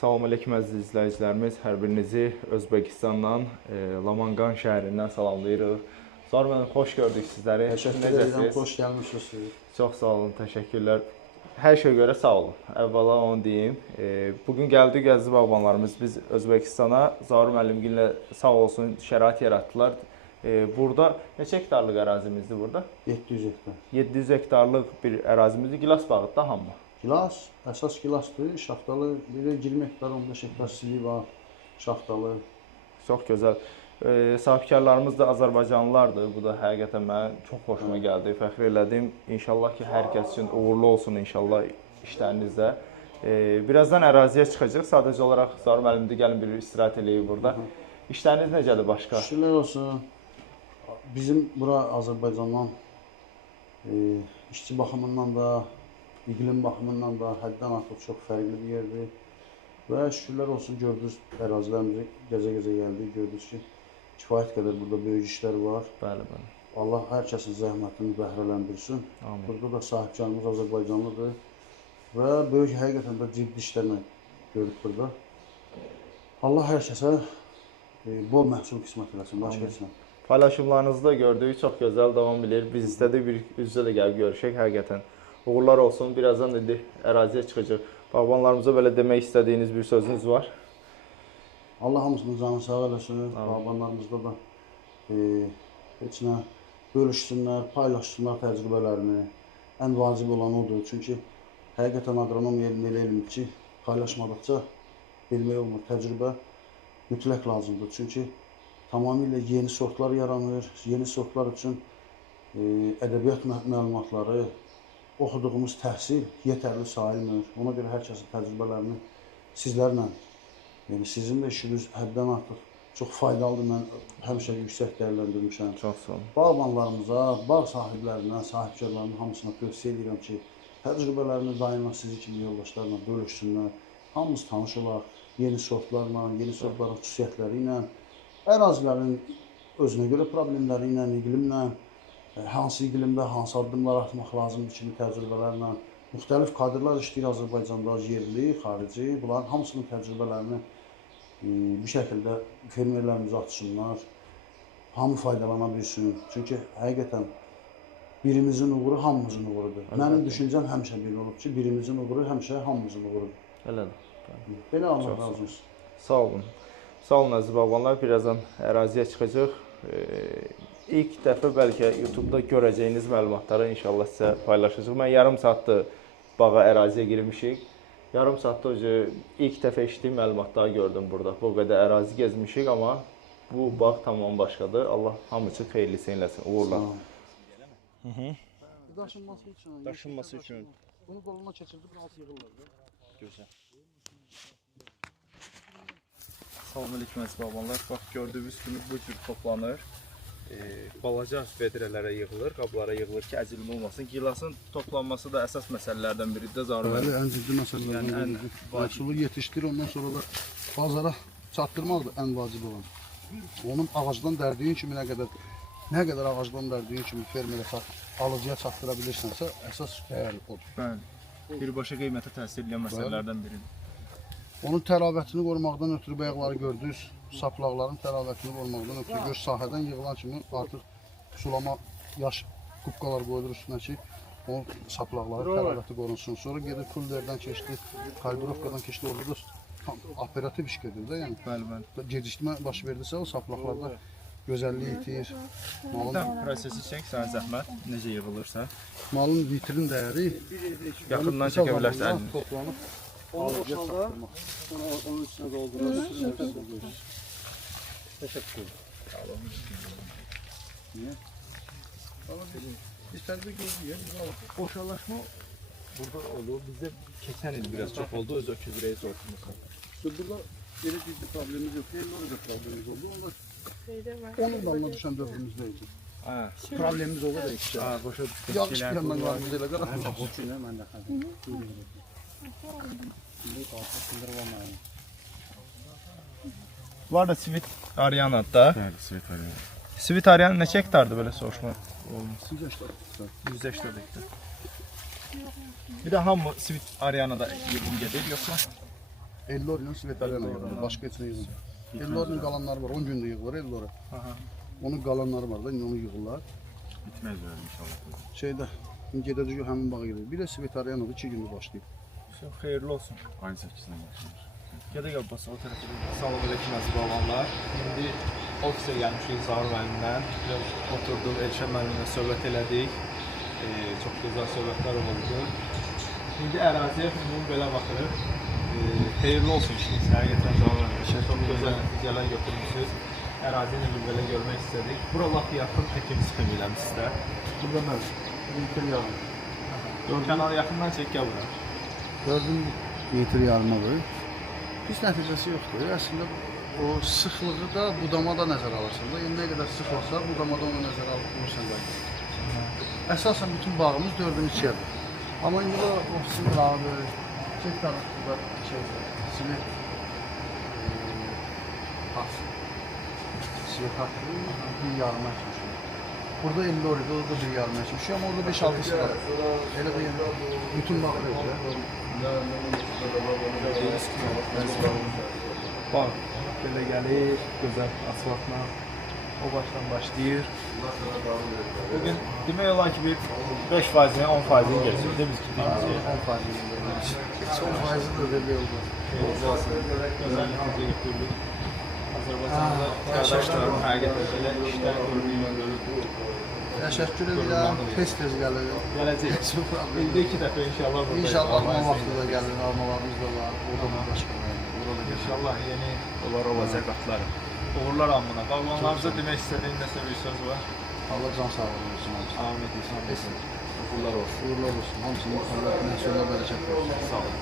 Salam aleyküm əziz izləyicilərimiz. Hər birinizi Özbəkistandan, Lamanqan şəhərindən salamlayırıq. Zahir müəllim, xoş gördük sizləri. Təşəkkür edirəm, xoş gəlmişsiniz. Çox sağ olun, təşəkkürlər. Hər şeyə görə sağ olun. Əvvəla onu deyim. Bugün gəldik əziz bağbanlarımız. Biz Özbəkistana Zahir müəllimlə sağ olsun şərait yaratdılar. Burada neçə hektarlıq ərazimizdir burada? 700 hektar. 700 hektarlıq bir ərazimizdir. Gilas bağıdır, hamı. Gilas, əsas gilasdır, şaxtalı, bir 20 hektar, 15 hektar sili var, şaxtalı. Çox gözəl. Sahibkarlarımız da Azərbaycanlılardır. Bu da həqiqətən mənə çox xoşuma gəldi, fəxr elədim. İnşallah ki, hər kəs üçün uğurlu olsun inşallah işlərinizdə. Birazdan əraziyə çıxacaq. Sadəcə olaraq Zahir müəllimdə gəlin bir istirahət eləyib burada. İşləriniz necədir başqa? Şükürlər olsun. Bizim bura Azərbaycandan işçi baxımından da, iqlim baxımından da həddən artıq çox fərqli bir yerdir. Və şükürlər olsun, gördünüz ərazilərimizi gecə-gecə gəldik, gördünüz ki, kifayət qədər burada böyük işlər var. Bəli, bəli. Allah hər kəsin zəhmətini bəhrələndirsin. Amin. Burada da sahibkarımız Azərbaycanlıdır və böyük həqiqətən də ciddi işlərlə görüb burada. Allah hər kəsə bol məhsul qismət eləsin, başqa heç nə. Paylaşımlarınızı da gördük, çox gözəl davam edir. Biz istədik bir üzrə də gəlib görüşək həqiqətən. Uğurlar olsun. Birazdan indi əraziyə çıxacaq. Bağbanlarımıza belə demək istədiyiniz bir sözünüz var. Allah hamısının canı sağ eləsin. Bağbanlarımızda da heç nə bölüşsünlər, paylaşsınlar təcrübələrini. Ən vacib olan odur. Çünki həqiqətən aqronom elmi elə elmdir ki, paylaşmadıqca bilmək olmur. Təcrübə mütləq lazımdır. Çünki tamamilə yeni sortlar yaranır. Yeni sortlar üçün ədəbiyyat məlumatları, oxuduğumuz təhsil yetərli sayılmır. Ona görə hər kəsin təcrübələrini sizlərlə, yəni sizin də işiniz həddən artıq çox faydalıdır. Mən həmişə yüksək dəyərləndirmişəm. Çox sağ olun. Bağbanlarımıza, bağ sahiblərinə, sahibkarlarının hamısına tövsiyə edirəm ki, təcrübələrini daima sizi kimi yoldaşlarla bölüşsünlər. Hamımız tanış olaq, yeni sortlarla, yeni sortların xüsusiyyətləri ilə, ərazilərin özünə görə problemləri ilə, iqlimlə, hansı iqlimdə hansı addımlar atmaq lazımdır kimi təcrübələrlə. Müxtəlif kadrlar işləyir Azərbaycanda, yerli, xarici. Bunların hamısının təcrübələrini bir şəkildə fermerlərimizə atsınlar. Hamı faydalana bilsin. Çünki həqiqətən birimizin uğuru hamımızın uğurudur. Mənim düşüncəm həmişə belə olub ki, birimizin uğuru həmişə hamımızın uğurudur. Elədir. Belə Allah razı olsun. Sağ olun. Sağ olun əziz bağbanlar. Birazdan əraziyə çıxacaq. İlk dəfə bəlkə YouTube-da görəcəyiniz məlumatları inşallah sizə paylaşacağıq. Mən yarım saatdır bağa əraziyə girmişik. Yarım saatda ilk dəfə eşitdiyim məlumatları gördüm burada. Bu qədər ərazi gezmişik, amma bu bağ tamam başqadır. Allah hamı üçün xeyirlisi eləsin, uğurlar. Daşınması üçün. Daşınması üçün. Bunu qoluna keçirdib, altı yığırlar. Gözəl. Salam aleyküm əziz bağbanlar. Bax, gördüyünüz kimi bu cür toplanır. Balaca vedrələrə yığılır, qablara yığılır ki, əzilmə olmasın. Gilasın toplanması da əsas məsələlərdən biridir. Bəli, ən ciddi məsələlərdən biridir. Məhsulu yetişdirir, ondan sonra da bazara çatdırmaqdır ən vacib olan. Onun ağacdan dərdiyin kimi nə qədər ağacdan dərdiyin kimi fermerə alıcıya çatdıra bilirsənsə, əsas dəyər odur. Bəli, birbaşa qiymətə təsir edən məsələlərdən biridir. Onun təravətini qorumaqdan ötürü bayaqları gördünüz, saplaqların təravətini qorumaqdan ötürü gör sahədən yığılan kimi artıq sulama yaş kubkalar qoyulur üstünə ki, o saplaqların təravəti qorunsun. Sonra gedir kullerdən keçdi, kalibrovkadan keçdi, orada da operativ iş gedir də, yəni. Bəli. Gecikmə baş verdisə o saplaqlarda gözəlliyi itir. Prosesi çək, sənə zəhmət, necə yığılırsa. Malın vitrin dəyəri Yaxından çəkə bilərsən. Toplanıb. Onu boşalda, onun üstüne doldururuz. Teşekkür ederim. Niye? Biz tədbir gözlüyoruz. Boşallaşma burada olur. Bizdə keçən il biraz çox oldu, öz öküz reis ortamızda. İşte burada böyle ciddi problemimiz yok. Elli orada problemimiz oldu. Onun dalına düşen dövrümüzdeydi. Problemimiz olur da işte. Boşa düşdük. Yağış planından var bizə elə qədər. Boşuna ben de kaldım. Var da Sivit Ariana da. Evet, Sivit Ariana. Sivit Ariana neçə hektardır belə soruşma olmuş? 180 hektar. Bir də hamı Sivit Ariana'da yığım gedir, yoxsa? Ellor ilə Svetlana yığılır, başqa heç nə yığılmır. Ellorun qalanları var, 10 gündə yığılır Ellora. Onun qalanları var da, indi onu yığırlar. Bitməz böyle inşallah. Şeydə, indi gedəcək həmin bağa gedir. Bir də Svetlana 2 gündə başlayıb. Xeyirli olsun. Aynı 8'den başlanır. Gedək Abbas o tərəfə. Salam aleyküm əziz balalar. İndi ofisə gəlmişik Zahir müəllimdən. Oturduq, Elşən müəllimlə söhbət elədik. Çox gözəl söhbətlər oldu. İndi əraziyə ümumi belə baxırıq. Xeyirli olsun işiniz. Həqiqətən Zahir müəllim. Çox gözəl nəticələr götürmüşsünüz. Ərazini ümumi belə görmək istədik. Bura lap yaxın əkin sistem eləmişsiniz də. Burada mən, metr yarım. Kənar yaxından çək gəl bura. Gördüm metr yarımadır. Pis nəticəsi yoxdur. Əslində o sıxlığı da budamada nəzərə alırsın. İndiyə qədər sıx olsa, budamada onu nəzərə alıb durursan qayda. Əsasən bütün bağımız 4-cü yerdir. Amma indi o ofisin qırağıdır, çek tarafında sivet hakkı bir yarım etmişim. Burada 50 orada, orada bir yarım etmişim. Ama orada 5-6 sıra. Öyle de bütün bağlı öyle. Bak, belə gəlir, gözəl asfaltla o başdan başlayır. Bugün demək olar ki, bir 5%-yə 10%-yə gələcək də biz gidiyimiz yer. 10%'yə gələcək. 10%'ı da öyle oldu. Gözəl nəticə götürdük. Azərbaycanda qardaşlarım həqiqətən belə işlər gördük. Təşəkkür edirəm. Tez-tez gəlir. Gələcək. İldə 2 dəfə inşallah buradayız. İnşallah bu vaxtda da gəlir, almalarımız da var. Orada da başqa var. İnşallah yeni onlar olacaq qatları. Uğurlar amına. Bağbanlarınıza demək istədiyim nəsə bir söz var. Allah can sağlığı olsun. Amin. Uğurlar olsun. Uğurlar olsun. Hamısının Allah məhsuluna bərəkət versin. Sağ olun.